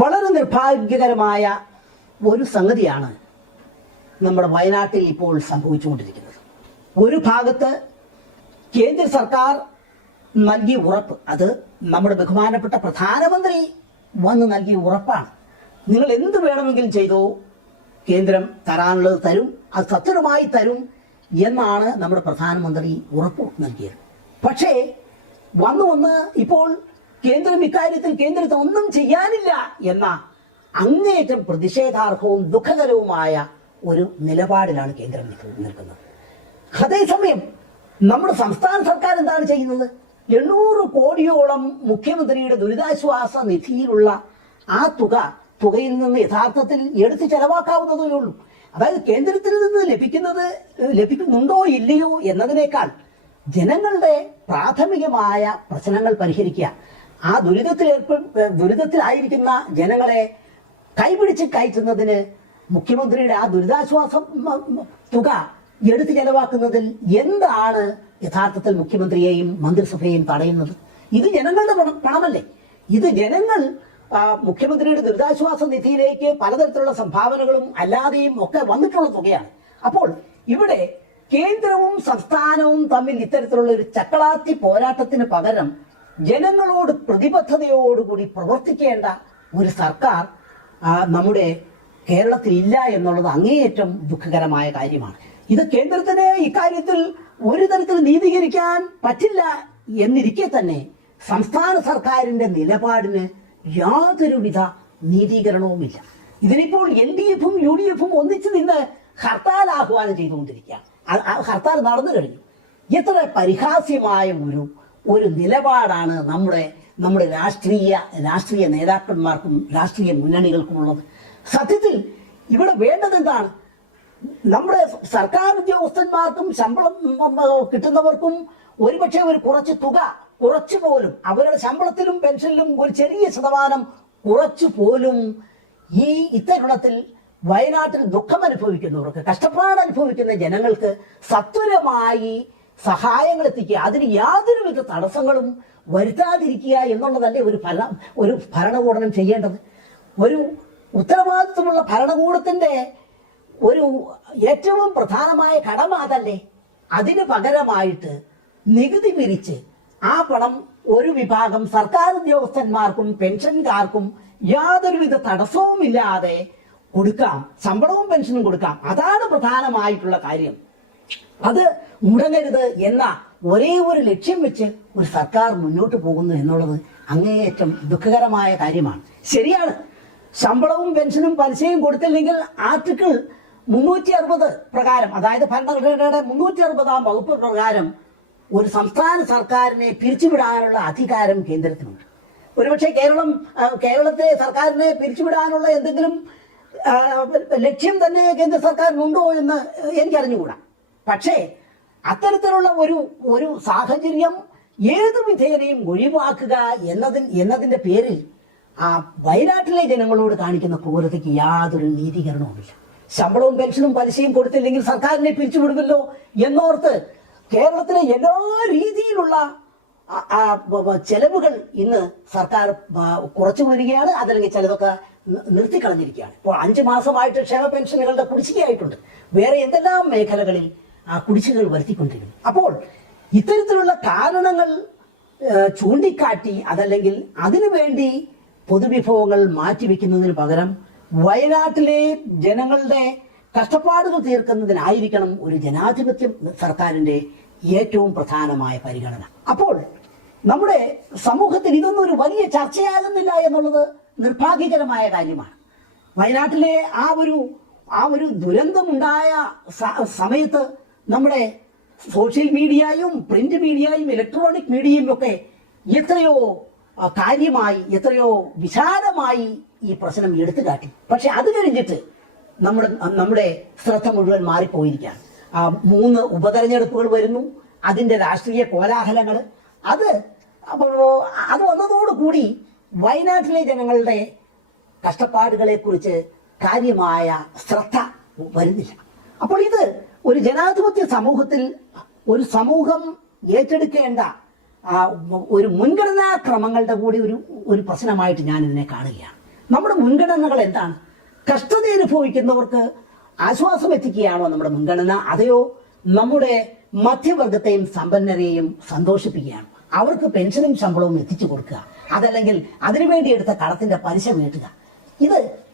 വളരെ നിർഭാഗ്യകരമായ ഒരു സംഗതിയാണ് നമ്മുടെ വയനാട്ടിൽ ഇപ്പോൾ സംഭവിച്ചുകൊണ്ടിരിക്കുന്നത്. ഒരു ഭാഗത്ത് കേന്ദ്ര സർക്കാർ നൽകിയ ഉറപ്പ്, അത് നമ്മുടെ ബഹുമാനപ്പെട്ട പ്രധാനമന്ത്രി വന്ന് നൽകിയ ഉറപ്പാണ്. നിങ്ങൾ എന്ത് വേണമെങ്കിലും ചെയ്തോ, കേന്ദ്രം തരാനുള്ളത് തരും, അത് സത്വരമായി തരും എന്നാണ് നമ്മുടെ പ്രധാനമന്ത്രി ഉറപ്പ് നൽകിയത്. പക്ഷേ വന്ന് ഇപ്പോൾ കേന്ദ്രം ഇക്കാര്യത്തിൽ കേന്ദ്രത്തിന് ഒന്നും ചെയ്യാനില്ല എന്ന അങ്ങേയറ്റം പ്രതിഷേധാർഹവും ദുഃഖകരവുമായ ഒരു നിലപാടിലാണ് കേന്ദ്രം നിൽക്കുന്നത്. അതേസമയം നമ്മുടെ സംസ്ഥാന സർക്കാർ എന്താണ് ചെയ്യുന്നത്? 800 കോടിയോളം മുഖ്യമന്ത്രിയുടെ ദുരിതാശ്വാസ നിധിയിലുള്ള ആ തുകയിൽ നിന്ന് യഥാർത്ഥത്തിൽ എടുത്ത് ചെലവാക്കാവുന്നതേ ഉള്ളൂ. അതായത് കേന്ദ്രത്തിൽ നിന്ന് ലഭിക്കുന്നുണ്ടോ ഇല്ലയോ എന്നതിനേക്കാൾ ജനങ്ങളുടെ പ്രാഥമികമായ പ്രശ്നങ്ങൾ പരിഹരിക്കുക, ആ ദുരിതത്തിലായിരിക്കുന്ന ജനങ്ങളെ കൈപിടിച്ച് കയറ്റുന്നതിന് മുഖ്യമന്ത്രിയുടെ ആ ദുരിതാശ്വാസ തുക എടുത്ത് ചെലവാക്കുന്നതിൽ എന്താണ് യഥാർത്ഥത്തിൽ മുഖ്യമന്ത്രിയെയും മന്ത്രിസഭയെയും തടയുന്നത്? ഇത് ജനങ്ങളുടെ പണമല്ലേ? ഇത് ജനങ്ങൾ മുഖ്യമന്ത്രിയുടെ ദുരിതാശ്വാസ നിധിയിലേക്ക് പലതരത്തിലുള്ള സംഭാവനകളും അല്ലാതെയും ഒക്കെ വന്നിട്ടുള്ള തുകയാണ്. അപ്പോൾ ഇവിടെ കേന്ദ്രവും സംസ്ഥാനവും തമ്മിൽ ഇത്തരത്തിലുള്ള ഒരു ചക്കളാത്തി പോരാട്ടത്തിന് പകരം ജനങ്ങളോട് പ്രതിബദ്ധതയോടുകൂടി പ്രവർത്തിക്കേണ്ട ഒരു സർക്കാർ നമ്മുടെ കേരളത്തിൽ ഇല്ല എന്നുള്ളത് അങ്ങേയറ്റം ദുഃഖകരമായ കാര്യമാണ്. ഇത് കേന്ദ്രത്തിന് ഇക്കാര്യത്തിൽ ഒരു തരത്തിൽ നീതീകരിക്കാൻ പറ്റില്ല എന്നിരിക്കെ തന്നെ സംസ്ഥാന സർക്കാരിന്റെ നിലപാടിന് യാതൊരുവിധ നീതീകരണവുമില്ല. ഇതിനിപ്പോൾ LDFും UDFും ഒന്നിച്ചു നിന്ന് ഹർത്താൽ ആഹ്വാനം ചെയ്തുകൊണ്ടിരിക്കുകയാണ്. ഹർത്താൽ നടന്നു കഴിഞ്ഞു. എത്ര പരിഹാസ്യമായ ഒരു നിലപാടാണ് നമ്മുടെ രാഷ്ട്രീയ നേതാക്കന്മാർക്കും രാഷ്ട്രീയ മുന്നണികൾക്കും ഉള്ളത്. സത്യത്തിൽ ഇവിടെ വേണ്ടത് എന്താണ്? നമ്മുടെ സർക്കാർ ഉദ്യോഗസ്ഥന്മാർക്കും ശമ്പളം കിട്ടുന്നവർക്കും ഒരുപക്ഷെ ഒരു കുറച്ചു പോലും അവരുടെ ശമ്പളത്തിലും പെൻഷനിലും ഒരു ചെറിയ ശതമാനം കുറച്ചു പോലും ഈ ഇത്തരുണത്തിൽ വയനാട്ടിൽ ദുഃഖം അനുഭവിക്കുന്നവർക്ക്, കഷ്ടപ്പാട് അനുഭവിക്കുന്ന ജനങ്ങൾക്ക് സത്വരമായി സഹായങ്ങൾ എത്തിക്കുക, അതിന് യാതൊരുവിധ തടസ്സങ്ങളും വരുത്താതിരിക്കുക എന്നുള്ളതല്ലേ ഒരു ഭരണകൂടം ചെയ്യേണ്ടത്? ഒരു ഉത്തരവാദിത്വമുള്ള ഭരണകൂടത്തിന്റെ ഒരു ഏറ്റവും പ്രധാനമായ കടമ അതല്ലേ? അതിന് പകരമായിട്ട് നികുതി പിരിച്ച് ആ പണം ഒരു വിഭാഗം സർക്കാർ ഉദ്യോഗസ്ഥന്മാർക്കും പെൻഷൻകാർക്കും യാതൊരുവിധ തടസ്സവുമില്ലാതെ കൊടുക്കാം, ശമ്പളവും പെൻഷനും കൊടുക്കാം. അതാണ് പ്രധാനമായിട്ടുള്ള കാര്യം. അത് മുടങ്ങരുത് എന്ന ഒരേ ഒരു ലക്ഷ്യം വെച്ച് ഒരു സർക്കാർ മുന്നോട്ട് പോകുന്നു എന്നുള്ളത് അങ്ങേയറ്റം ദുഃഖകരമായ കാര്യമാണ്. ശരിയാണ്, ശമ്പളവും പെൻഷനും പലിശയും കൊടുത്തില്ലെങ്കിൽ ആർട്ടിക്കിൾ 360 പ്രകാരം, അതായത് ഭരണഘടനയുടെ 360-ാം വകുപ്പ് പ്രകാരം ഒരു സംസ്ഥാന സർക്കാരിനെ പിരിച്ചുവിടാനുള്ള അധികാരം കേന്ദ്രത്തിനുണ്ട്. ഒരുപക്ഷെ കേരളത്തെ സർക്കാരിനെ പിരിച്ചുവിടാനുള്ള എന്തെങ്കിലും ലക്ഷ്യം തന്നെ കേന്ദ്ര സർക്കാരിനുണ്ടോ എന്ന് എനിക്കറിഞ്ഞുകൂടാ. പക്ഷേ അത്തരത്തിലുള്ള ഒരു സാഹചര്യം ഏതു വിധേനയും ഒഴിവാക്കുക എന്നതിന്റെ പേരിൽ വയനാട്ടിലെ ജനങ്ങളോട് കാണിക്കുന്ന ക്രൂരതയ്ക്ക് യാതൊരു നീതീകരണവുമില്ല. ശമ്പളവും പെൻഷനും പലിശയും കൊടുത്തില്ലെങ്കിൽ സർക്കാരിനെ പിരിച്ചുവിടുമല്ലോ എന്നോർത്ത് കേരളത്തിലെ എല്ലാ രീതിയിലുള്ള ചെലവുകൾ ഇന്ന് സർക്കാർ കുറച്ചു വരികയാണ്, അതല്ലെങ്കിൽ ചിലതൊക്കെ നിർത്തിക്കളഞ്ഞിരിക്കുകയാണ്. ഇപ്പോൾ 5 മാസമായിട്ട് ക്ഷേമ പെൻഷനുകളുടെ കുടിശ്ശികയായിട്ടുണ്ട്. വേറെ എന്തെല്ലാം മേഖലകളിൽ കുടിശ്ശികകൾ വരുത്തിക്കൊണ്ടിരിക്കുന്നു. അപ്പോൾ ഇത്തരത്തിലുള്ള കാരണങ്ങൾ ചൂണ്ടിക്കാട്ടി അതല്ലെങ്കിൽ അതിനുവേണ്ടി പൊതുവിഭവങ്ങൾ മാറ്റിവെക്കുന്നതിന് പകരം വയനാട്ടിലെ ജനങ്ങളുടെ കഷ്ടപ്പാടുകൾ തീർക്കുന്നതിനായിരിക്കണം ഒരു ജനാധിപത്യ സർക്കാരിന്റെ ഏറ്റവും പ്രധാനമായ പരിഗണന. അപ്പോൾ നമ്മുടെ സമൂഹത്തിൽ ഇതൊന്നും ഒരു വലിയ ചർച്ചയാകുന്നില്ല എന്നുള്ളത് നിർഭാഗ്യകരമായ കാര്യമാണ്. വയനാട്ടിലെ ആ ഒരു ദുരന്തമുണ്ടായ സമയത്ത് നമ്മുടെ സോഷ്യൽ മീഡിയയും പ്രിന്റ് മീഡിയയും ഇലക്ട്രോണിക് മീഡിയയും ഒക്കെ എത്രയോ കാര്യമായി, എത്രയോ വിശാലമായി ഈ പ്രശ്നം എടുത്തു കാട്ടി. പക്ഷെ അത് കഴിഞ്ഞിട്ട് നമ്മുടെ ശ്രദ്ധ മുഴുവൻ മാറിപ്പോയിരിക്കുകയാണ്. 3 ഉപതെരഞ്ഞെടുപ്പുകൾ വരുന്നു, അതിൻ്റെ രാഷ്ട്രീയ കോലാഹലങ്ങൾ, അത് വന്നതോടുകൂടി വയനാട്ടിലെ ജനങ്ങളുടെ കഷ്ടപ്പാടുകളെക്കുറിച്ച് കാര്യമായ ശ്രദ്ധ വരുന്നില്ല. അപ്പോൾ ഇത് ഒരു ജനാധിപത്യ സമൂഹത്തിൽ ഒരു സമൂഹം ഏറ്റെടുക്കേണ്ട ഒരു മുൻഗണനാ ക്രമങ്ങളുടെ കൂടി ഒരു പ്രശ്നമായിട്ട് ഞാൻ ഇതിനെ കാണുകയാണ്. നമ്മുടെ മുൻഗണനകൾ എന്താണ്? കഷ്ടത അനുഭവിക്കുന്നവർക്ക് ആശ്വാസം എത്തിക്കുകയാണോ നമ്മുടെ മുൻഗണന? അതെയോ നമ്മുടെ മധ്യവർഗത്തെയും സമ്പന്നരെയും സന്തോഷിപ്പിക്കുകയാണ്? അവർക്ക് പെൻഷനും ശമ്പളവും എത്തിച്ചു കൊടുക്കുക, അതല്ലെങ്കിൽ അതിനുവേണ്ടി എടുത്ത കടത്തിന്റെ പലിശ വീട്ടുക,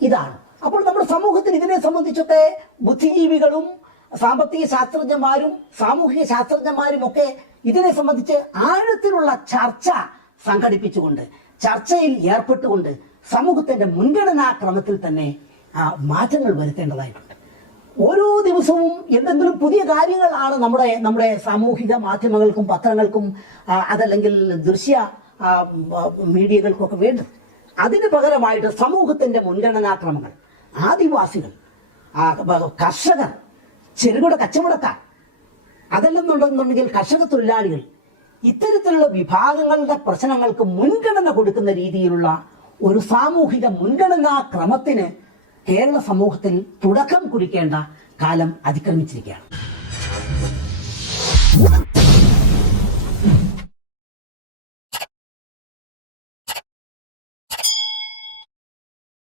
ഇതാണ്. അപ്പോൾ നമ്മുടെ സമൂഹത്തിൽ ഇതിനെ സംബന്ധിച്ചൊക്കെ ബുദ്ധിജീവികളും സാമ്പത്തിക ശാസ്ത്രജ്ഞന്മാരും സാമൂഹിക ശാസ്ത്രജ്ഞന്മാരും ഒക്കെ ഇതിനെ സംബന്ധിച്ച് ആഴത്തിലുള്ള ചർച്ച സംഘടിപ്പിച്ചുകൊണ്ട്, ചർച്ചയിൽ ഏർപ്പെട്ടുകൊണ്ട് സമൂഹത്തിന്റെ മുൻഗണനാ ക്രമത്തിൽ തന്നെ മാറ്റങ്ങൾ വരുത്തേണ്ടതായിട്ടുണ്ട്. ഓരോ ദിവസവും എന്തെങ്കിലും പുതിയ കാര്യങ്ങളാണ് നമ്മുടെ സാമൂഹിക മാധ്യമങ്ങൾക്കും പത്രങ്ങൾക്കും അതല്ലെങ്കിൽ ദൃശ്യ മീഡിയകൾക്കൊക്കെ വേണ്ടത്. അതിന് പകരമായിട്ട് സമൂഹത്തിന്റെ മുൻഗണനാക്രമങ്ങൾ, ആദിവാസികൾ, കർഷകർ, ചെറുകിട കച്ചവടക്കാർ, അതല്ലെന്നുണ്ടെന്നുണ്ടെങ്കിൽ കർഷക തൊഴിലാളികൾ, ഇത്തരത്തിലുള്ള വിഭാഗങ്ങളുടെ പ്രശ്നങ്ങൾക്ക് മുൻഗണന കൊടുക്കുന്ന രീതിയിലുള്ള ഒരു സാമൂഹിക മുൻഗണനാ ക്രമത്തിന് കേരള സമൂഹത്തിൽ തുടക്കം കുറിക്കേണ്ട കാലം അതിക്രമിച്ചിരിക്കുകയാണ്.